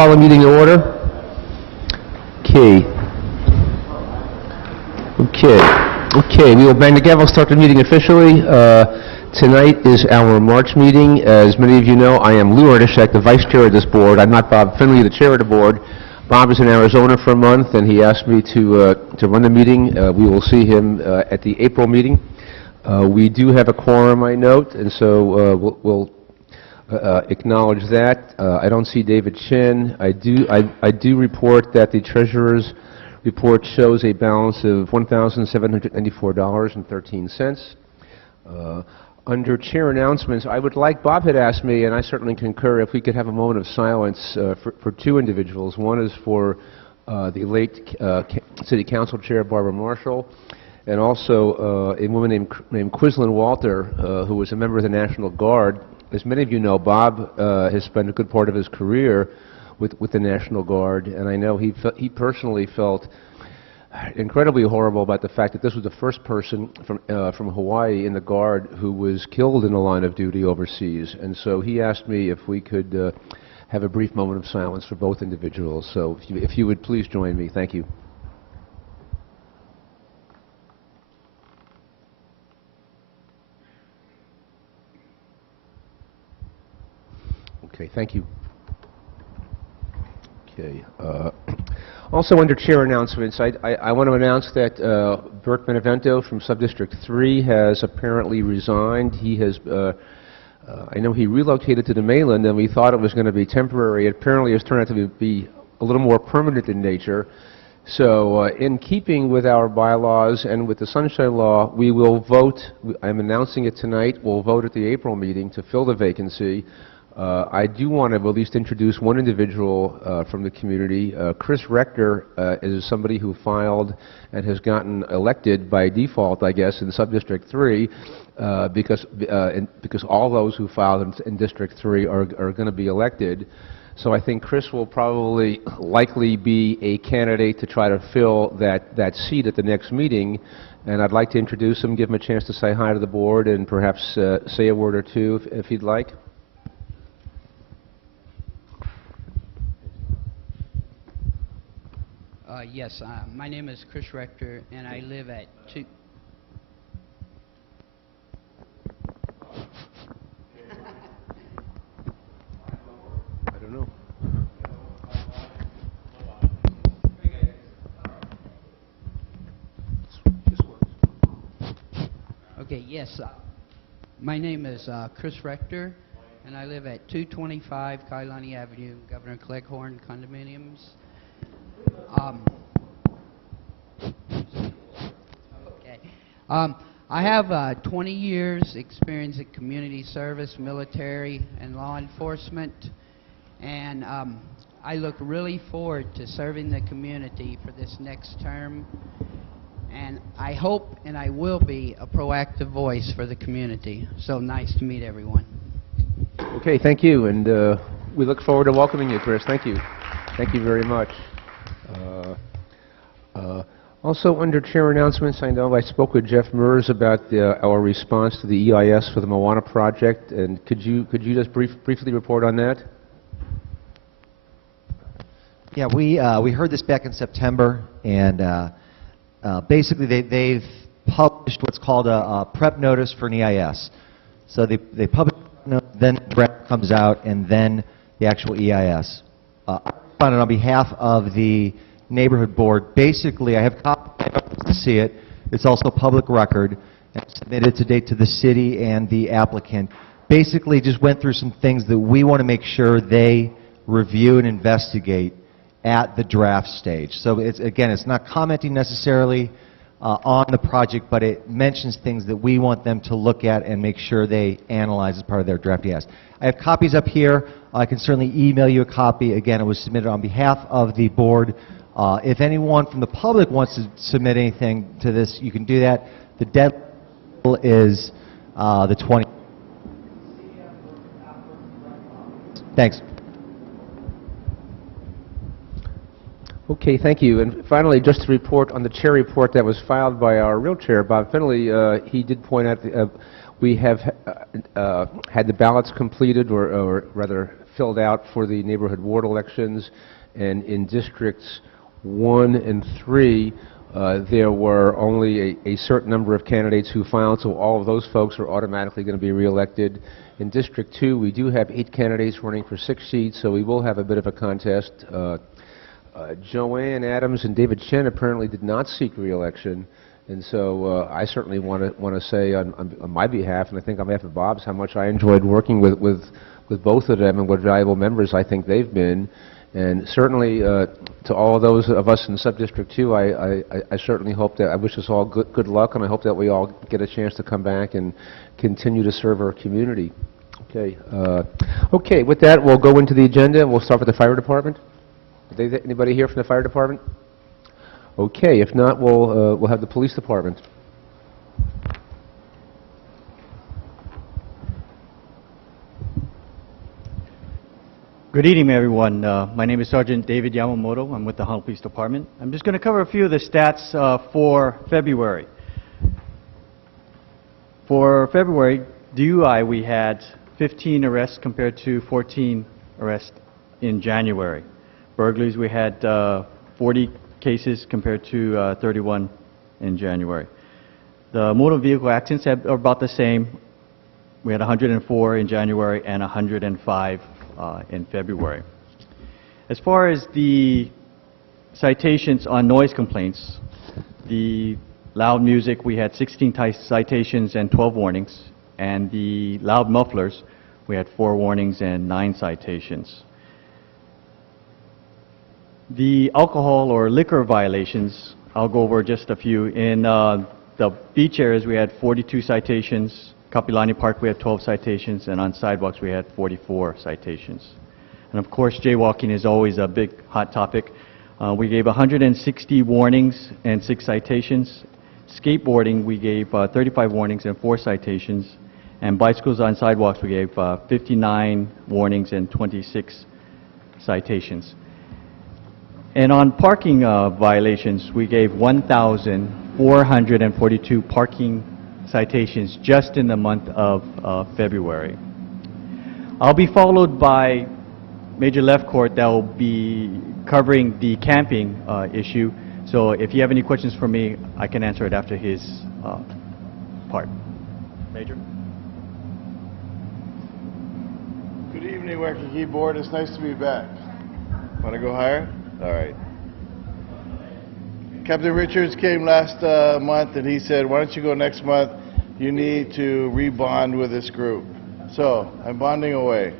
Call the meeting to order. Okay. Okay. We will bang the gavel, start the meeting officially. Tonight is our March meeting. As many of you know, I am Lou Erdeshek, the vice chair of this board. I'm not Bob Finley, the chair of the board. Bob is in Arizona for a month, and he asked me to run the meeting. We will see him at the April meeting. We do have a quorum, I note, and so we'll acknowledge that. I don't see David Chin. I do report that the treasurer's report shows a balance of $1,794.13. Under chair announcements, I would like, Bob had asked me, and I certainly concur, if we could have a moment of silence for two individuals. One is for the late City Council Chair Barbara Marshall, and also a woman named Quislin Walter, who was a member of the National Guard. As many of you know, Bob has spent a good part of his career with the National Guard, and I know he personally felt incredibly horrible about the fact that this was the first person from Hawaii in the Guard who was killed in the line of duty overseas. And so he asked me if we could have a brief moment of silence for both individuals. So if you would please join me. Thank you. Okay, thank you. Okay. Also under chair announcements, I want to announce that Bert Benevento from Subdistrict 3 has apparently resigned. He has, I know he relocated to the mainland, and we thought it was going to be temporary. It apparently has turned out to be a little more permanent in nature. So in keeping with our bylaws and with the Sunshine Law, we will vote, I'm announcing it tonight, we'll vote at the April meeting to fill the vacancy. I do want to at least introduce one individual from the community. Chris Rector is somebody who filed and has gotten elected by default, I guess, in Subdistrict 3 because all those who filed in District 3 are going to be elected. So I think Chris will probably likely be a candidate to try to fill that seat at the next meeting. And I'd like to introduce him, give him a chance to say hi to the board, and perhaps say a word or two if he'd like. Yes, my name is Chris Rector, and I live at 2... I don't know. Okay, yes. My name is Chris Rector, and I live at 225 Kailani Avenue, Governor Cleghorn Condominiums. I have 20 years experience in community service, military, and law enforcement, and I look really forward to serving the community for this next term, and I hope and I will be a proactive voice for the community. So nice to meet everyone. Okay, thank you, and we look forward to welcoming you, Chris. Thank you. Thank you very much. Also, under chair announcements, I know I spoke with Jeff Mers about our response to the EIS for the Moana project, and could you just briefly report on that? Yeah, we heard this back in September, and basically they've published what's called a prep notice for an EIS. So they publish it, then the draft comes out, and then the actual EIS. I responded on behalf of the neighborhood board. Basically, I have copies to see it. It's also public record, and submitted to date to the city and the applicant. Basically, just went through some things that we want to make sure they review and investigate at the draft stage. So it's not commenting necessarily on the project, but it mentions things that we want them to look at and make sure they analyze as part of their draft EIS. I have copies up here. I can certainly email you a copy. Again, it was submitted on behalf of the board. If anyone from the public wants to submit anything to this, you can do that. The deadline is the 20th. Thanks. Okay, thank you. And finally, just to report on the chair report that was filed by our real chair, Bob Finley, he did point out we have had the ballots completed, or rather filled out for the neighborhood ward elections, and in districts 1 and 3, there were only a certain number of candidates who filed, so all of those folks are automatically going to be reelected. In District 2, we do have 8 candidates running for 6 seats, so we will have a bit of a contest. Joanne Adams and David Chen apparently did not seek reelection, and so I certainly want to say on my behalf, and I think on behalf of Bob's, how much I enjoyed working with both of them and what valuable members I think they've been. And certainly to all of those of us in Subdistrict 2, I certainly hope that, I wish us all good luck, and I hope that we all get a chance to come back and continue to serve our community. Okay. Okay, with that, we'll go into the agenda. We'll start with the fire department. Anybody here from the fire department? Okay, if not, we'll have the police department. Good evening, everyone. My name is Sergeant David Yamamoto. I'm with the Honolulu Police Department. I'm just going to cover a few of the stats for February. For February, DUI, we had 15 arrests compared to 14 arrests in January. Burglaries, we had 40 cases compared to 31 in January. The motor vehicle accidents are about the same. We had 104 in January and 105 in February. As far as the citations on noise complaints, the loud music, we had 16 citations and 12 warnings, and the loud mufflers, we had 4 warnings and 9 citations. The alcohol or liquor violations, I'll go over just a few. In the beach areas, we had 42 citations. Kapilani Park, we had 12 citations, and on sidewalks, we had 44 citations. And of course, jaywalking is always a big hot topic. We gave 160 warnings and 6 citations. Skateboarding, we gave 35 warnings and 4 citations. And bicycles on sidewalks, we gave 59 warnings and 26 citations. And on parking violations, we gave 1,442 parking citations just in the month of February. I'll be followed by Major Left Court that will be covering the camping issue. So if you have any questions for me, I can answer it after his part. Major? Good evening, Waikiki Board. It's nice to be back. Want to go higher? All right. Captain Richards came last month and he said, why don't you go next month? You need to rebond with this group. So I'm bonding away.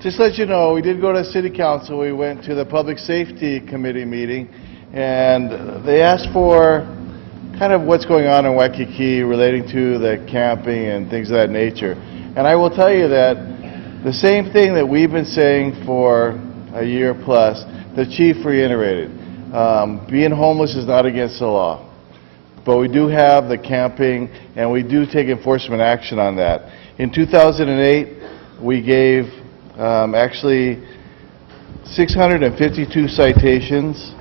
Just to let you know, we did go to City Council. We went to the Public Safety Committee meeting, and they asked for kind of what's going on in Waikiki relating to the camping and things of that nature. And I will tell you that the same thing that we've been saying for a year plus, the chief reiterated. Being homeless is not against the law, but we do have the camping, and we do take enforcement action on that. In 2008, we gave actually 652 citations.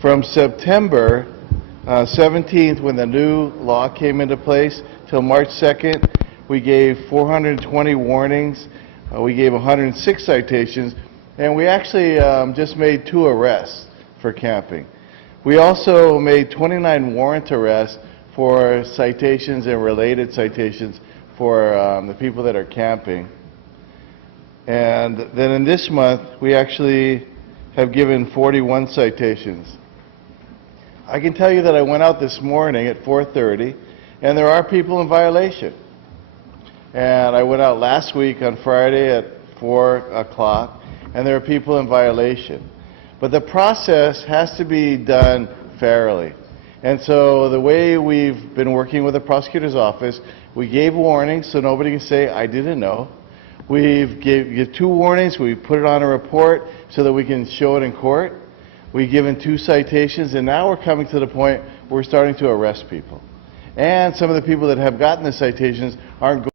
From September 17th, when the new law came into place, till March 2nd, we gave 420 warnings. We gave 106 citations, and we actually just made 2 arrests for camping. We also made 29 warrant arrests for citations and related citations for the people that are camping. And then in this month, we actually have given 41 citations. I can tell you that I went out this morning at 4:30, and there are people in violation. And I went out last week on Friday at 4 o'clock, and there are people in violation. But the process has to be done fairly. And so the way we've been working with the prosecutor's office, we gave warnings so nobody can say, I didn't know. We've give 2 warnings, we put it on a report so that we can show it in court. We've given 2 citations, and now we're coming to the point where we're starting to arrest people. And some of the people that have gotten the citations aren't going